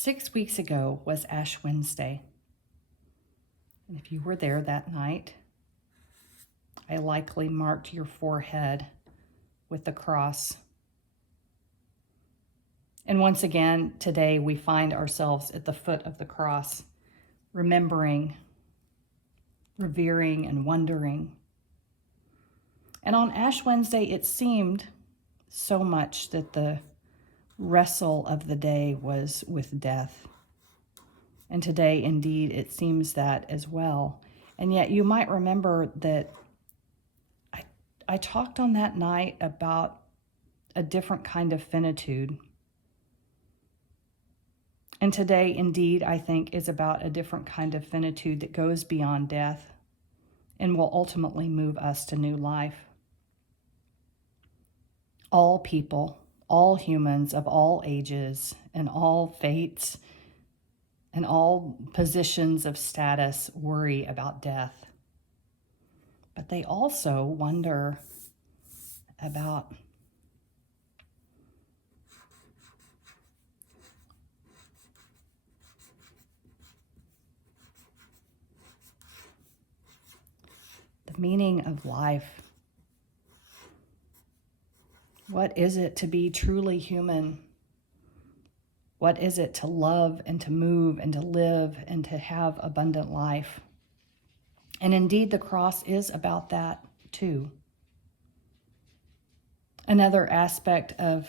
6 weeks ago was Ash Wednesday. And if you were there that night, I likely marked your forehead with the cross. And once again, today we find ourselves at the foot of the cross, remembering, revering, and wondering. And on Ash Wednesday, it seemed so much that the wrestle of the day was with death. And today, indeed, it seems that as well. And yet you might remember that I talked on that night about a different kind of finitude. And today, indeed, I think is about a different kind of finitude that goes beyond death and will ultimately move us to new life. All people, all humans of all ages and all faiths and all positions of status worry about death. But they also wonder about the meaning of life. What is it to be truly human? What is it to love and to move and to live and to have abundant life? And indeed, the cross is about that too. Another aspect of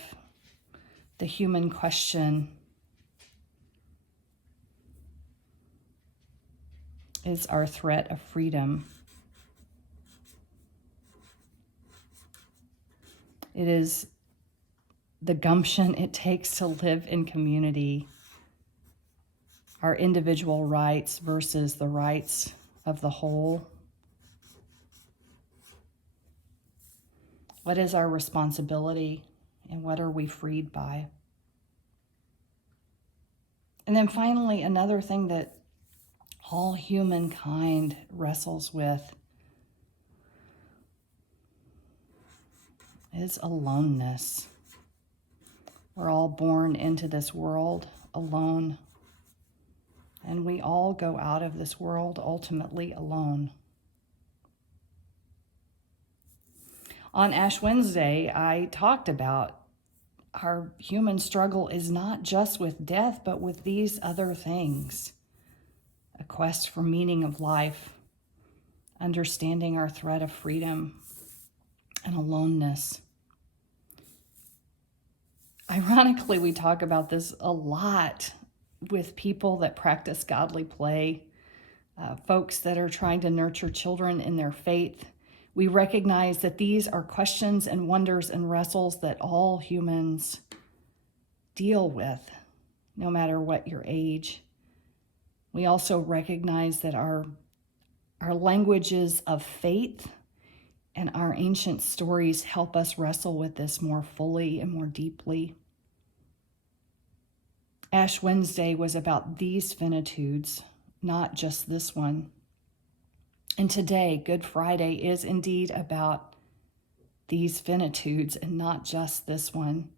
the human question is our threat of freedom. It is the gumption it takes to live in community, our individual rights versus the rights of the whole. What is our responsibility and what are we freed by? And then finally, another thing that all humankind wrestles with is aloneness. We're all born into this world alone, and we all go out of this world ultimately alone. On Ash Wednesday, I talked about our human struggle is not just with death, but with these other things. A quest for meaning of life, understanding our threat of freedom, and aloneness. Ironically, we talk about this a lot with people that practice godly play, folks that are trying to nurture children in their faith. We recognize that these are questions and wonders and wrestles that all humans deal with, no matter what your age. We also recognize that our languages of faith and our ancient stories help us wrestle with this more fully and more deeply. Ash Wednesday was about these finitudes, not just this one. And today, Good Friday, is indeed about these finitudes and not just this one.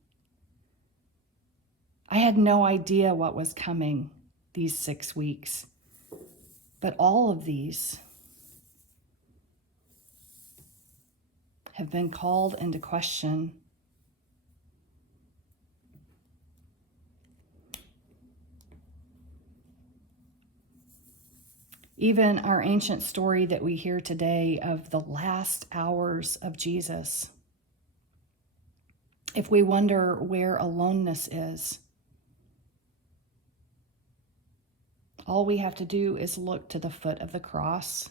I had no idea what was coming these 6 weeks, but all of these have been called into question. Even our ancient story that we hear today of the last hours of Jesus. If we wonder where aloneness is, all we have to do is look to the foot of the cross,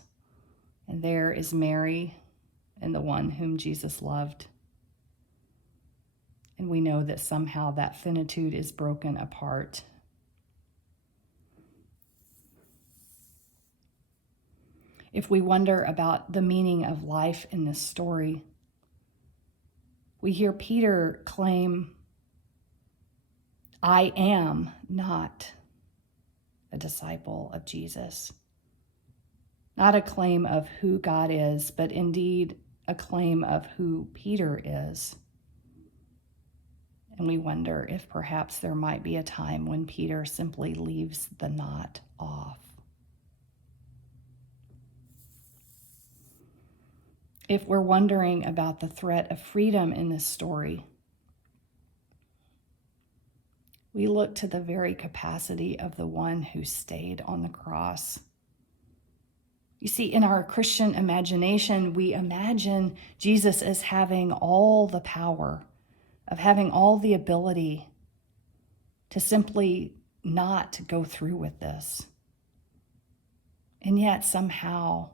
and there is Mary and the one whom Jesus loved. And we know that somehow that finitude is broken apart. If we wonder about the meaning of life in this story, we hear Peter claim, I am not a disciple of Jesus. Not a claim of who God is, but indeed a claim of who Peter is And we wonder if perhaps there might be a time when Peter simply leaves the knot off. If we're wondering about the threat of freedom in this story, we look to the very capacity of the one who stayed on the cross. You see, in our Christian imagination, we imagine Jesus as having all the power, of having all the ability to simply not go through with this. And yet somehow,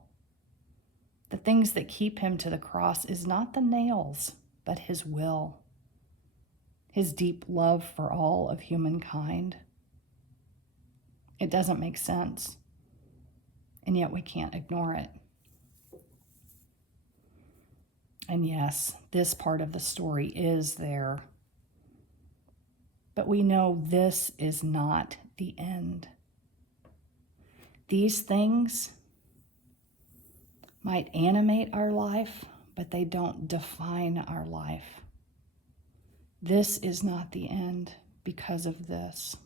the things that keep him to the cross is not the nails, but his will, his deep love for all of humankind. It doesn't make sense, and yet we can't ignore it. And yes, this part of the story is there, but we know this is not the end. These things might animate our life, but they don't define our life. This is not the end because of this.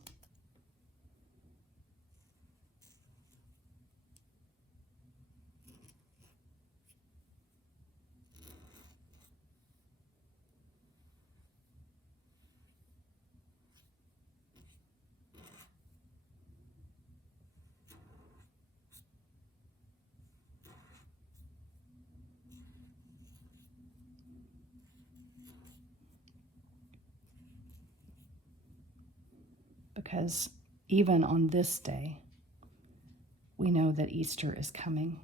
Because even on this day, we know that Easter is coming.